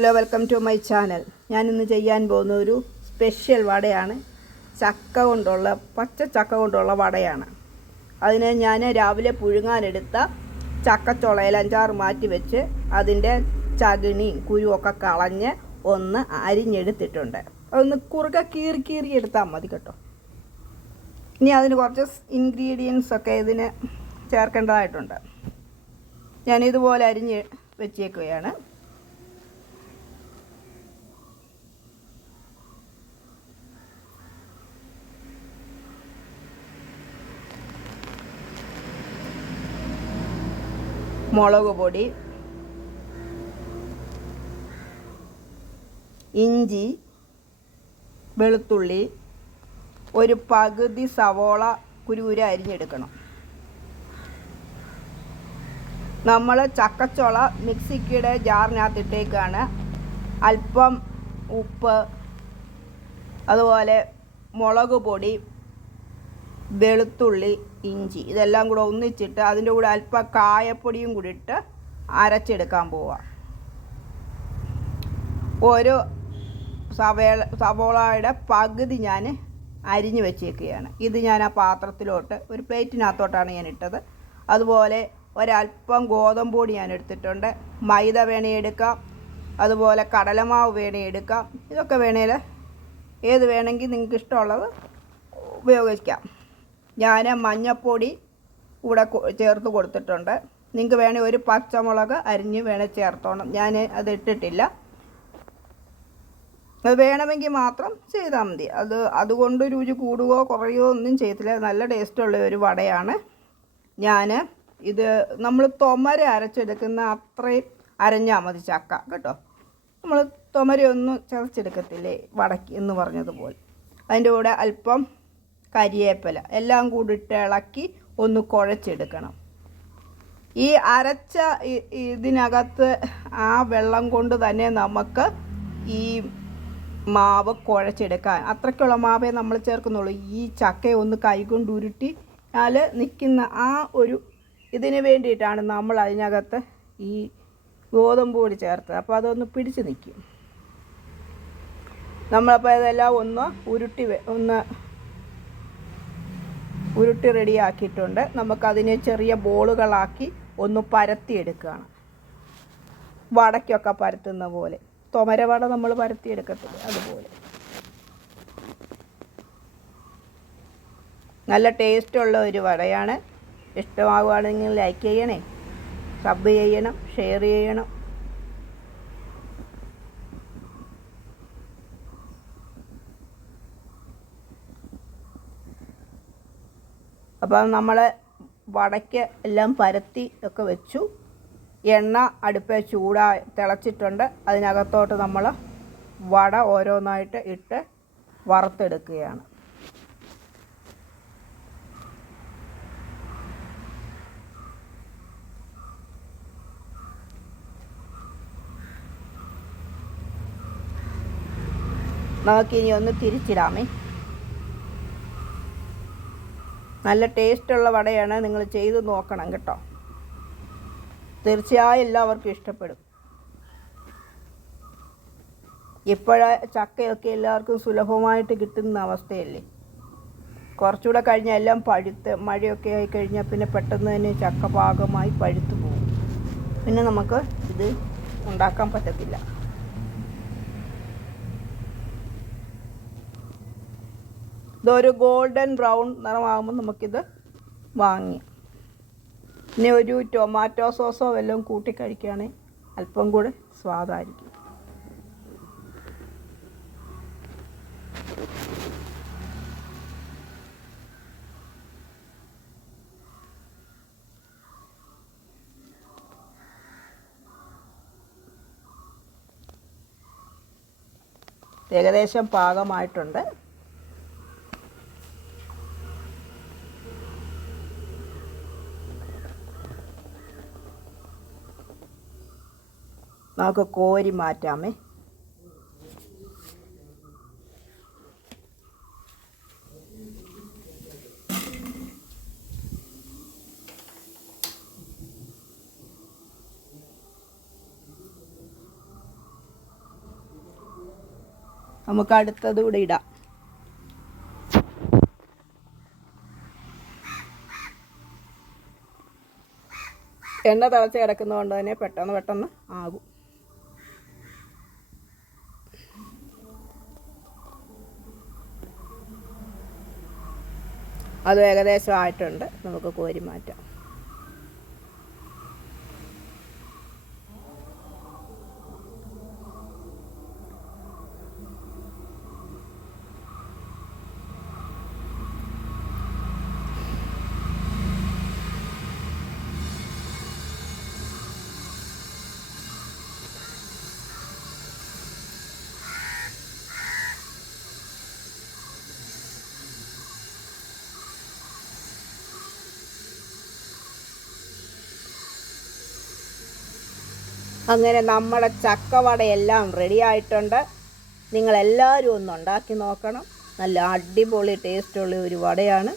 Hello welcome to my channel ഞാനിന്ന് ചെയ്യാൻ പോകുന്ന ഒരു സ്പെഷ്യൽ വടയാണ്. ചക്ക കൊണ്ടുള്ള പച്ച ചക്ക കൊണ്ടുള്ള വടയാണ്. അതിന് ഞാൻ രാവിലെ പുഴുങ്ങാനെടുത്ത ചക്കച്ചുളയിൽ അഞ്ചാറ് മാറ്റി വെച്ച് അതിന്റെ ചകിണിയും കുരുവൊക്കെ കളഞ്ഞ് ഒന്ന് അരിഞ്ഞെടുത്തിട്ടുണ്ട്. അതൊന്ന് കുറുകെ കീറി കീറി എടുത്താൽ മതി കേട്ടോ. ഇനി അതിന് കുറച്ച് ഇൻഗ്രീഡിയൻസ് ഒക്കെ ഇതിന് ചേർക്കേണ്ടതായിട്ടുണ്ട്. ഞാനിതുപോലെ അരിഞ്ഞ് വെച്ചേക്കുകയാണ്. മുളക് പൊടി ഇഞ്ചി വെളുത്തുള്ളി ഒരു പകുതി സവോള കുരുകുര അരിഞ്ഞെടുക്കണം. നമ്മൾ ചക്കച്ചോള മിക്സിക്കിടെ ജാറിനകത്തിട്ടേക്കാണ്. അല്പം ഉപ്പ് അതുപോലെ മുളക് പൊടി വെളുത്തുള്ളി ഇഞ്ചി ഇതെല്ലാം കൂടെ ഒന്നിച്ചിട്ട് അതിന്റെ കൂടെ അല്പം കായപ്പൊടിയും കൂടി ഇട്ട് അരച്ചെടുക്കാൻ പോവാം. ഒരു സവേള സവോളയുടെ പകുതി ഞാൻ അരിഞ്ഞു വെച്ചേക്കുകയാണ്. ഇത് ഞാൻ ആ പാത്രത്തിലോട്ട് ഒരു പ്ലേറ്റിനകത്തോട്ടാണ് ഞാൻ ഇട്ടത്. അതുപോലെ ഒരല്പം ഗോതമ്പ് പൊടി ഞാൻ എടുത്തിട്ടുണ്ട്. മൈദ വേണേ എടുക്കാം. അതുപോലെ കടലമാവ് വേണേ എടുക്കാം. ഇതൊക്കെ വേണേൽ ഏത് വേണമെങ്കിൽ നിങ്ങൾക്ക് ഇഷ്ടമുള്ളത് ഉപയോഗിക്കാം. ഞാൻ മഞ്ഞപ്പൊടി കൂടെ ചേർത്ത് കൊടുത്തിട്ടുണ്ട്. നിങ്ങൾക്ക് വേണേൽ ഒരു പച്ചമുളക് അരിഞ്ഞ് വേണേൽ ചേർത്തോണം. ഞാൻ അത് ഇട്ടിട്ടില്ല. അത് വേണമെങ്കിൽ മാത്രം ചെയ്താൽ മതി. അത് അതുകൊണ്ട് രുചി കൂടുകയോ കുറയുകയോ ഒന്നും ചെയ്യത്തില്ല. നല്ല ടേസ്റ്റുള്ള ഒരു വടയാണ്. ഞാൻ ഇത് നമ്മൾ തൊമര അരച്ചെടുക്കുന്ന അത്രയും അരഞ്ഞാൽ മതി ചക്ക കേട്ടോ. നമ്മൾ തൊമരയൊന്നും ചതച്ചെടുക്കത്തില്ലേ വടക്ക് എന്ന് പറഞ്ഞതുപോലെ. അതിന്റെ കൂടെ അല്പം കരിയേപ്പില എല്ലാം കൂടി ഇട്ട് ഇളക്കി ഒന്ന് കുഴച്ചെടുക്കണം. ഈ അരച്ച ഇതിനകത്ത് ആ വെള്ളം കൊണ്ട് തന്നെ നമുക്ക് ഈ മാവ് കുഴച്ചെടുക്കാൻ അത്രയ്ക്കുള്ള മാവേ നമ്മൾ ചേർക്കുന്നുള്ളൂ. ഈ ചക്കയെ ഒന്ന് കൈകൊണ്ട് ഉരുട്ടി അതിൽ നിൽക്കുന്ന ആ ഒരു ഇതിന് വേണ്ടിയിട്ടാണ് നമ്മൾ അതിനകത്ത് ഈ ഗോതമ്പ് പൊടി ചേർത്തത്. അപ്പോൾ അതൊന്ന് പിടിച്ച് നിൽക്കും. നമ്മളപ്പോൾ ഇതെല്ലാം ഒന്ന് ഉരുട്ടി ഒന്ന് ഉരുട്ടി റെഡിയാക്കിയിട്ടുണ്ട്. നമുക്കതിനെ ചെറിയ ബോളുകളാക്കി ഒന്ന് പരത്തിയെടുക്കുകയാണ്. വടയ്ക്കൊക്കെ പരത്തുന്ന പോലെ. തൊമരവട നമ്മൾ പരത്തിയെടുക്കത്തില്ല? അതുപോലെ. നല്ല ടേസ്റ്റുള്ള ഒരു വടയാണ്. ഇഷ്ടമാകുകയാണെങ്കിൽ ലൈക്ക് ചെയ്യണേ. സബ് ചെയ്യണം ഷെയർ ചെയ്യണം. അപ്പം നമ്മൾ വടയ്ക്ക് എല്ലാം പരത്തി ഒക്കെ വെച്ചു. എണ്ണ അടുപ്പേ ചൂടാ തിളച്ചിട്ടുണ്ട്. അതിനകത്തോട്ട് നമ്മൾ വട ഓരോന്നായിട്ട് ഇട്ട് വറുത്തെടുക്കുകയാണ്. നമുക്കിനി ഒന്ന് തിരിച്ചിടാമേ. നല്ല ടേസ്റ്റുള്ള വടയാണ് നിങ്ങൾ ചെയ്ത് നോക്കണം കേട്ടോ. തീർച്ചയായും എല്ലാവർക്കും ഇഷ്ടപ്പെടും. ഇപ്പോഴ ചക്കയൊക്കെ എല്ലാവർക്കും സുലഭമായിട്ട് കിട്ടുന്ന അവസ്ഥയല്ലേ? കുറച്ചുകൂടെ കഴിഞ്ഞാൽ എല്ലാം പഴുത്ത് മഴയൊക്കെ ആയി കഴിഞ്ഞാൽ പിന്നെ പെട്ടെന്ന് തന്നെ ചക്ക പാകമായി പഴുത്തു പോകും. പിന്നെ നമുക്ക് ഇത് ഉണ്ടാക്കാൻ പറ്റത്തില്ല. ഇതൊരു ഗോൾഡൻ ബ്രൗൺ നിറമാകുമ്പോൾ നമുക്കിത് വാങ്ങി. ഇനി ഒരു ടൊമാറ്റോ സോസോ വല്ലതും കൂട്ടി കഴിക്കുകയാണെങ്കിൽ അല്പം കൂടെ സ്വാദായിരിക്കും. ഏകദേശം പാകമായിട്ടുണ്ട്. നമുക്ക് കോരി മാറ്റാമേ. നമുക്ക് അടുത്തത് കൂടെ ഇടാം. എണ്ണ തിളച്ച് കിടക്കുന്നതുകൊണ്ട് തന്നെ പെട്ടെന്ന് പെട്ടെന്ന് ആകും. അത് ഏകദേശം ആയിട്ടുണ്ട്. നമുക്ക് കോരി മാറ്റാം. അങ്ങനെ നമ്മുടെ ചക്കവടയെല്ലാം റെഡി ആയിട്ടുണ്ട്. നിങ്ങളെല്ലാവരും ഒന്ന് ഉണ്ടാക്കി നോക്കണം. നല്ല അടിപൊളി ടേസ്റ്റുള്ള ഒരു വടയാണ്.